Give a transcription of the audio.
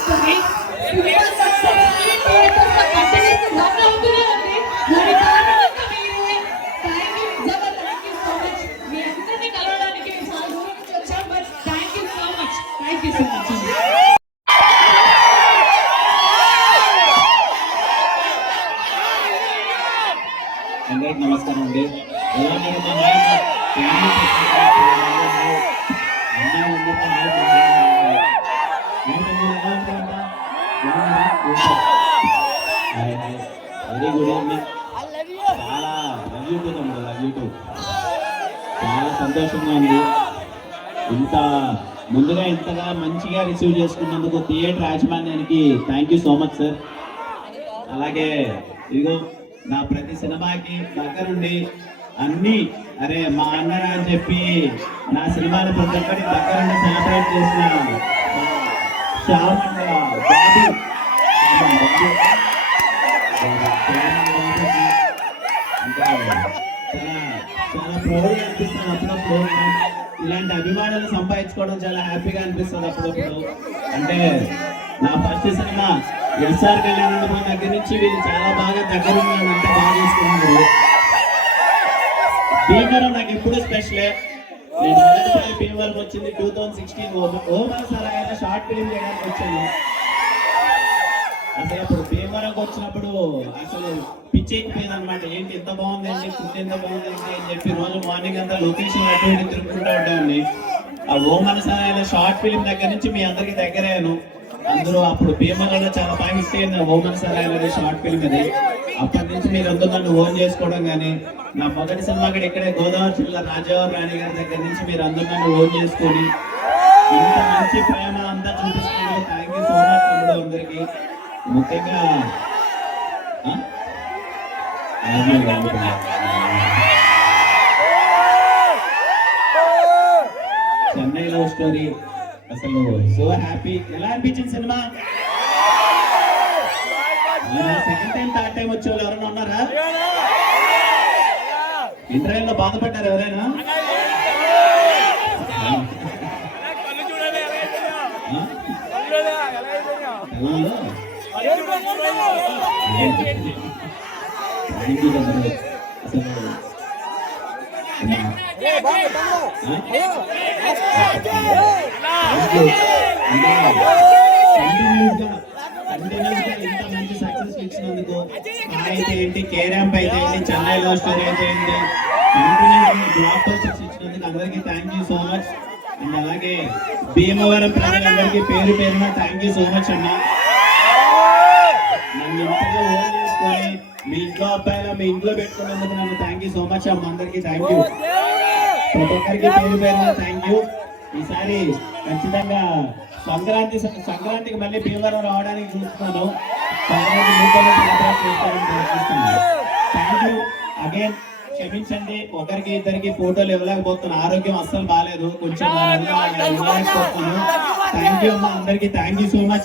వస్తుంది. Super successfully theatres లో continuous గా రన్ అవుతూనే ఉంది. మరి కారణంగా మీరు థాంక్యూ నిజంగా థాంక్యూ సో మచ్. మీ అందరిని కలవడానికి చాలా దూరం నుంచి వచ్చాం. But thank you so much. Thank you so much. అందరికి నమస్కారం అండి. Very good evening. చాలా చాలా సంతోషంగా ఉంది. ముందుగా ఇంతగా మంచిగా రిసీవ్ చేసుకున్నందుకు థియేటర్ యాజమాన్యానికి thank you so much sir. అలాగే ఇదిగో నా ప్రతి సినిమాకి దగ్గరుండి అన్ని అరే మా అన్నరా అని చెప్పి నా సినిమాని ప్రతి ఒక్కరి దగ్గరుండి సెలబ్రేట్ చేసిన చాలా ప్రౌడ్గా అనిపిస్తుంది అప్పుడప్పుడు. ఇలాంటి అభిమానులు సంపాదించుకోవడం చాలా హ్యాపీగా అనిపిస్తుంది అప్పుడప్పుడు. అంటే నా ఫస్ట్ సినిమా ఎస్ఆర్ కళ్యాణ మండపం దగ్గర నుంచి వీళ్ళు చాలా బాగా దగ్గరున్నాను, అంటే బాగా చూసుకున్నారు. భీమవరం నాకు ఎప్పుడు స్పెషలే. నేను మొదటిసారి భీమవరం వచ్చింది 2016 ఓమరసరాయన షార్ట్ ఫిలిం చేయడానికి వచ్చాను. అసలు అప్పుడు భీమవరంకి వచ్చినప్పుడు అసలు పిచ్చెక్కిపోయింది అనమాట. ఏంటి ఎంత బాగుందండి, ఫుడ్ ఎంత బాగుందండి అని చెప్పి రోజు మార్నింగ్ అంతా లొకేషన్ అటువంటి తిరుగుతుంటూ ఉంటామండి. ఆ ఓమరసరాయన షార్ట్ ఫిలిం దగ్గర నుంచి మీ అందరికి దగ్గరయ్యాను. అందరూ అప్పుడు భీమవరంలో చాలా బాగా హిట్ అయింది ఓమరసరాయన షార్ట్ ఫిలిం అది. అప్పటి నుంచి మీరు అందరూ నన్ను ఓన్ చేసుకోవడం కానీ, నా మొదటి సినిమా కూడా ఇక్కడే గోదావరి జిల్లా రాజావారి రాణి గారి దగ్గర నుంచి మీరు అందరూ నన్ను ఓన్ చేసుకొని ఇంత మంచి ప్రేమ అంతా చూపిస్తున్నారు. థ్యాంక్ యూ సో మచ్ తమ్ముడు అందరికి. ముఖ్యంగా చెన్నై లవ్ స్టోరీ అసలు సో హ్యాపీ. ఎలా అనిపించింది cinema? Second time third time వచ్చే వాళ్ళు ఎవరైనా ఉన్నారా? ఇంటర్వ్యూలో బాధపడ్డారు ఎవరైనా? ఇంత మంచి సక్సెస్ ఇచ్చినందుకు అయితే ఏంటి, కేరాంప్ అయితే ఏంటి, చెన్నై లవ్ స్టోరీ అయితే ఏంటి, బ్లాక్ బస్టర్స్ ఇచ్చినందుకు అందరికీ thank you so much. And అలాగే భీమవరం ప్రజలందరికీ పేరు పేరున థ్యాంక్ యూ సో మచ్ అన్న. నన్ను ఇంతగా ఓన్ చేసుకొని మీ ఇంట్లో అబ్బాయిలా మీ ఇంట్లో పెట్టుకున్నందుకు నన్ను థ్యాంక్ యూ సో మచ్ అమ్మ. అందరికీ థ్యాంక్ యూ. ప్రతి ఒక్కరికి పేరు పేరున థ్యాంక్ యూ. ఈసారి ఖచ్చితంగా సంక్రాంతికి మళ్ళీ భీమవరం రావడానికి చూస్తున్నాను. సంక్రాంతి మీతోనే సెలబ్రేట్ చేస్తారని ప్రయత్నిస్తున్నాను. Thank you again. క్షమించండి, ఒకరికి ఇద్దరికి ఫోటోలు ఇవ్వలేకపోతున్నాను. ఆరోగ్యం అస్సలు బాగాలేదు, కొంచెం ఇవ్వలేకపోతున్నాను. థ్యాంక్ యూ అమ్మ, అందరికీ థ్యాంక్ యూ సో మచ్.